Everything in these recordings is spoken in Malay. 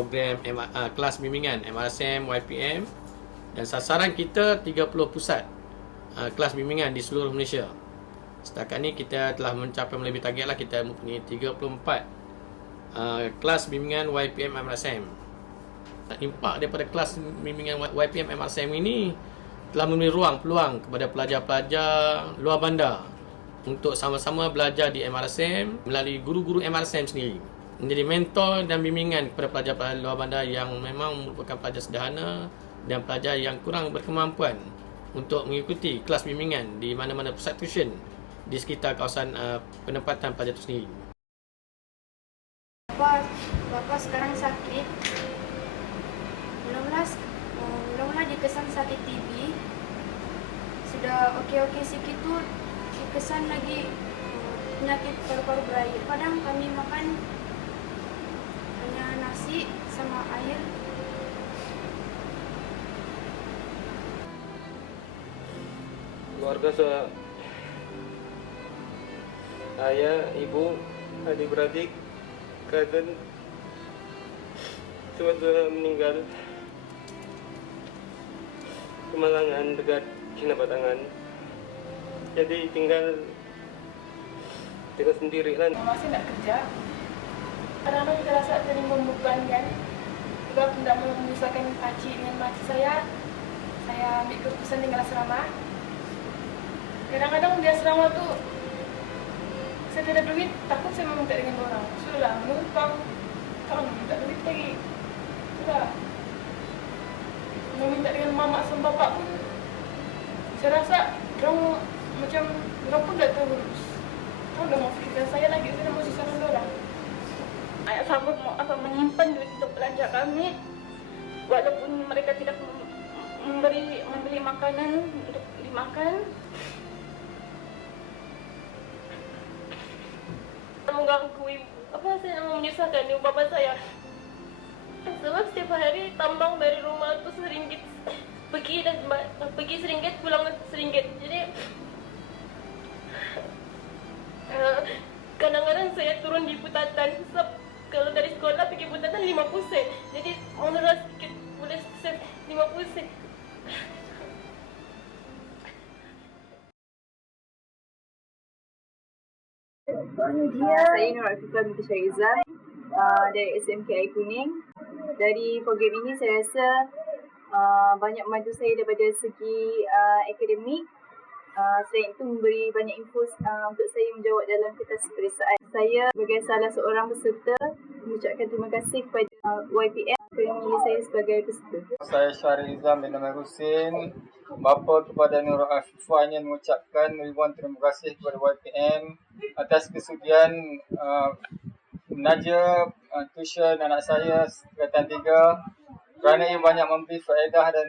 program uh, kelas bimbingan MRSM, YPM dan sasaran kita 30 pusat uh, kelas bimbingan di seluruh Malaysia. Setakat ni kita telah mencapai melebihi target lah kita mempunyai 34 uh, kelas bimbingan YPM MRSM. Impak daripada kelas bimbingan YPM MRSM ini telah memberi ruang peluang kepada pelajar-pelajar luar bandar untuk sama-sama belajar di MRSM melalui guru-guru MRSM sendiri. Menjadi mentor dan bimbingan kepada pelajar-pelajar luar bandar yang memang merupakan pelajar sederhana dan pelajar yang kurang berkemampuan untuk mengikuti kelas bimbingan di mana-mana pusat tuition di sekitar kawasan uh, penempatan pelajar itu sendiri. Bapa, bapa sekarang sakit. Mula-mula, mula-mula sakit TB. Sudah okey-okey sikit tu, dikesan lagi uh, penyakit paru-paru berair. Kadang kami makan nasi sama air. keluarga saya ayah, ibu, adik-beradik, cousin semua sudah meninggal. Kemalangan dekat Cina Batangan jadi tinggal tinggal sendiri lah masih nak kerja kadang-kadang kita rasa jadi membebankan juga tidak menyusahkan pakcik dengan makcik saya. Saya ambil keputusan tinggal asrama. Kadang-kadang di asrama tu saya tidak duit takut saya meminta dengan orang. Sudahlah menumpang. Kalau minta duit lagi sudah meminta dengan mama sama bapak pun saya rasa orang macam orang pun tak lulus Tahu dah mau fikirkan saya lagi, saya dah mau susahkan orang. Ayah sanggup mau apa menyimpan duit untuk belanja kami. Walaupun mereka tidak mem- memberi membeli makanan untuk dimakan. Mengganggu ibu. Apa saya mau menyusahkan ibu bapa saya? Sebab setiap hari tambang dari rumah tu seringgit pergi dan pergi seringgit pulang seringgit. Jadi eh, kadang-kadang saya turun di putatan. Sebab kalau dari sekolah pergi putatan 50 sen jadi menurut sikit boleh save 50 sen Saya Nur Afifah binti Syarizal uh, dari SMK Air Kuning. Dari program ini saya rasa uh, banyak membantu saya daripada segi uh, akademik. Uh, selain itu memberi banyak info uh, untuk saya menjawab dalam kertas peperiksaan. Saya sebagai salah seorang peserta mengucapkan terima kasih kepada YPM kerana memilih saya sebagai peserta. Saya Syaril Izam bin Amir Hussein. Bapa kepada Nur Afifah ingin mengucapkan ribuan terima kasih kepada YPM atas kesudian uh, menaja uh, tuition anak saya tingkatan tiga kerana ia banyak memberi faedah dan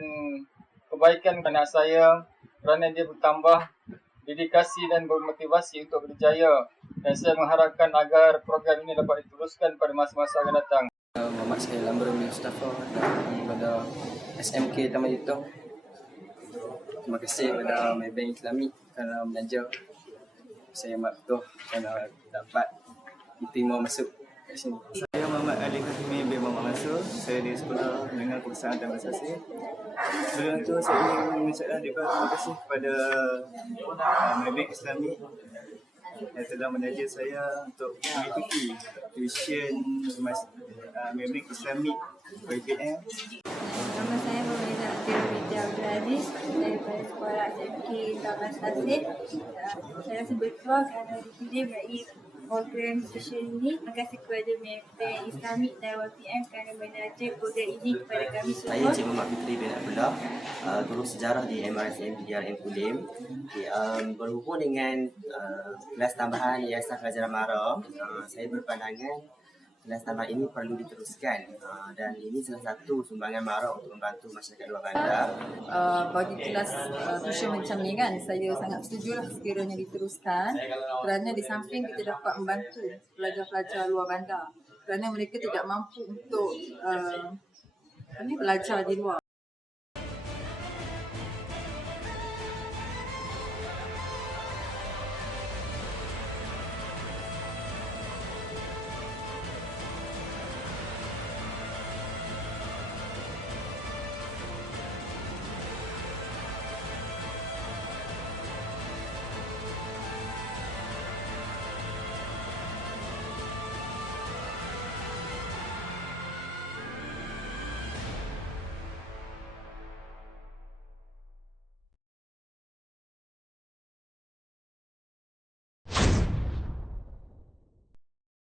kebaikan anak saya kerana dia bertambah dedikasi dan bermotivasi untuk berjaya dan saya mengharapkan agar program ini dapat diteruskan pada masa-masa akan datang. Muhammad saya Lamber Mustafa daripada SMK Taman Jutong. Terima kasih kepada Maybank Islami kerana mengajar saya amat betul kerana dapat diterima masuk kat sini. Saya Muhammad Ali Khatimi bin Muhammad Mansur. Saya di sekolah menengah perusahaan dan asasi. Sebelum itu saya ingin mengucapkan terima kasih kepada uh, Maybank Islami yang telah menaja saya untuk mengikuti tuition mas, uh, Maybank Islami YPM Nama saya Fahmiza Abdul Binti Abdul Aziz daripada sekolah SMK Taman Tasik. Uh, Saya bertuah kerana dipilih melalui program tuition ini. Terima kasih kepada Maybank Islamik dan YPM kerana menaja program ini kepada kami Saya semua. Encik Muhammad Fitri bin Abdullah, uh, guru sejarah di MRSM PDRM Kulim. Okay, um, berhubung dengan uh, kelas tambahan Yayasan Pelajaran Mara, uh, saya berpandangan kelas tambahan ini perlu diteruskan. Uh, dan ini salah satu sumbangan Mara untuk membantu masyarakat luar bandar. uh, bagi kelas uh, tuition macam ni kan saya sangat setuju lah sekiranya diteruskan kerana di samping kita dapat membantu pelajar-pelajar luar bandar. Kerana mereka tidak mampu untuk uh, ini belajar di luar